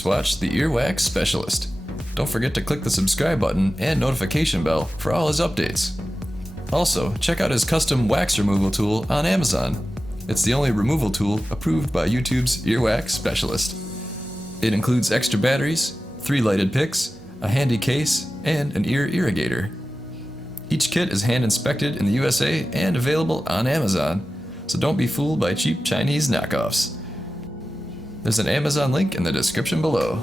just watched The Earwax Specialist. Don't forget to click the subscribe button and notification bell for all his updates. Also, check out his custom wax removal tool on Amazon. It's the only removal tool approved by YouTube's Earwax Specialist. It includes extra batteries, 3 lighted picks, a handy case, and an ear irrigator. Each kit is hand inspected in the USA and available on Amazon, so don't be fooled by cheap Chinese knockoffs. There's an Amazon link in the description below.